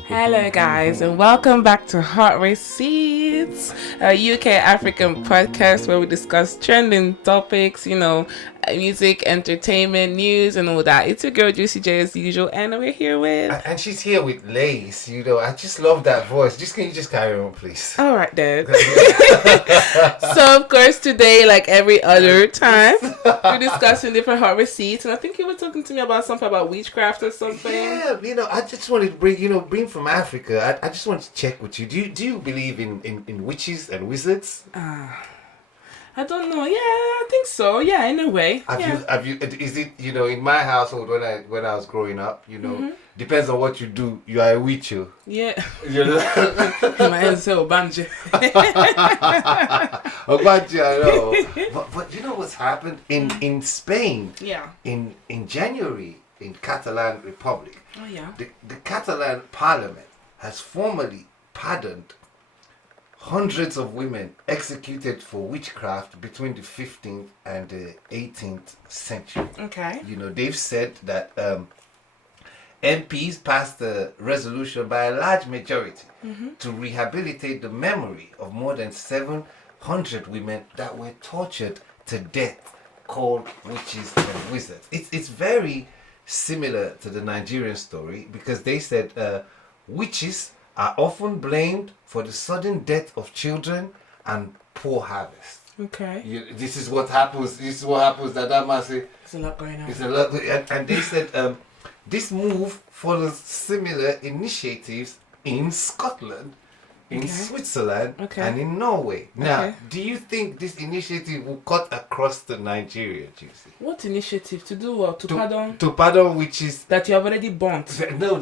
Hello, guys, and welcome back to Hot Receipts, a UK African podcast where we discuss trending topics, music, entertainment, news, and all that. It's your girl Juicy J as usual, and we're here with. And she's here with Lace. I just love that voice. Can you just carry on, please? All right, then. So, of course, today, like every other time, we're discussing different hot receipts, and I think you were talking to me about something about witchcraft or something. Yeah, I just wanted to being from Africa, I just wanted to check with you. Do you believe in witches and wizards? I don't know. Yeah, I think so. Yeah, in a way. Have you? Is it in my household when I was growing up? Depends on what you do. You are a witch. Yeah. My head say Obanje. Obanje, I know. But you know what's happened in Spain? Yeah. In January in Catalan Republic. Oh yeah. The Catalan Parliament has formally pardoned hundreds of women executed for witchcraft between the 15th and the 18th century. Okay. They've said that MPs passed a resolution by a large majority to rehabilitate the memory of more than 700 women that were tortured to death, called witches and wizards. It's very similar to the Nigerian story because they said witches are often blamed for the sudden death of children and poor harvest. Okay. This is what happens. That man say. There's a lot going on. It's a lot, and they said this move follows similar initiatives in Scotland, in Switzerland, and in Norway. Now, do you think this initiative will cut across to Nigeria, Juicy? What initiative? To do what? To pardon? To pardon witches that you have already burnt. No,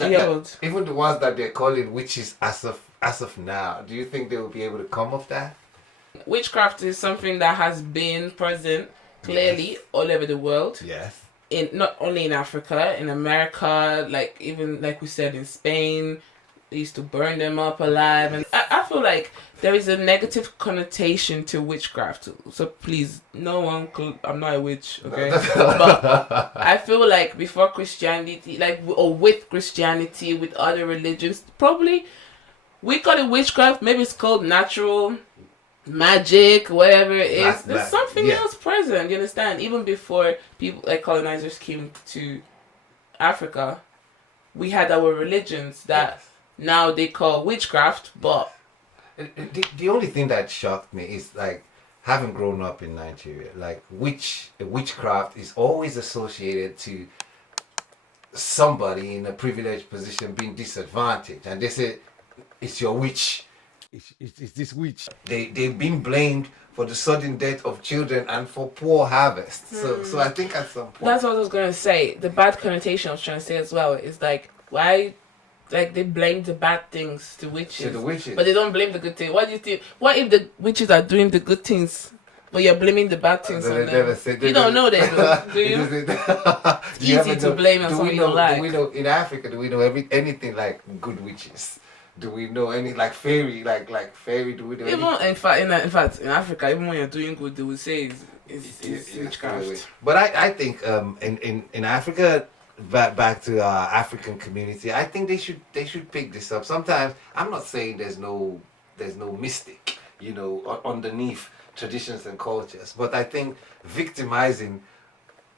even the ones that they're calling witches as of now. Do you think they will be able to come off that? Witchcraft is something that has been present clearly all over the world. Yes. Not only in Africa, in America, even like we said in Spain. They used to burn them up alive, and I feel like there is a negative connotation to witchcraft. So please, no one could. I'm not a witch, okay? But I feel like before Christianity, or with Christianity, with other religions, probably we call it witchcraft. Maybe it's called natural magic, whatever it is. There's something else present. You understand? Even before people like colonizers came to Africa, we had our religions that. Yes. Now they call witchcraft, but the only thing that shocked me is having grown up in Nigeria, witchcraft is always associated to somebody in a privileged position being disadvantaged, and they say it's your witch, it's this witch. They've been blamed for the sudden death of children and for poor harvest. So I think at some point that's what I was gonna say. The bad connotation I was trying to say as well is why. They blame the bad things to witches. To the witches. But they don't blame the good things. What do you think? What if the witches are doing the good things, but you're blaming the bad things on them? You don't know that, do you? It's easy to blame on something you don't like. Do we know, in Africa, do we know anything like good witches? Do we know any fairy, like fairy? Do we know even in fact in Africa, even when you're doing good, they will say it's witchcraft. But I think in Africa, back to our African community, I think they should pick this up. Sometimes I'm not saying there's no mystic, underneath traditions and cultures, but I think victimizing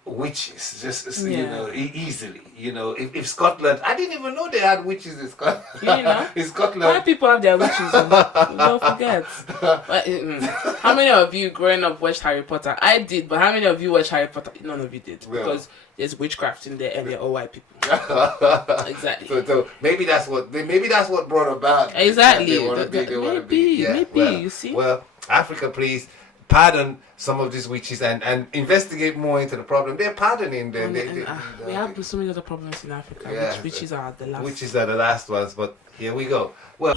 witches just easily. If Scotland, I didn't even know they had witches in Scotland. In Scotland, why people have their witches? Don't forget. How many of you growing up watched Harry Potter? I did, but how many of you watched Harry Potter? None of you did, because there's witchcraft in there, and they're all white people. Exactly. So maybe that's what brought about. Exactly. Maybe. You see. Well, Africa, please pardon some of these witches and investigate more into the problem. They're pardoning them. We have so many other problems in Africa. Witches are the last. Witches are the last ones, but here we go. Well.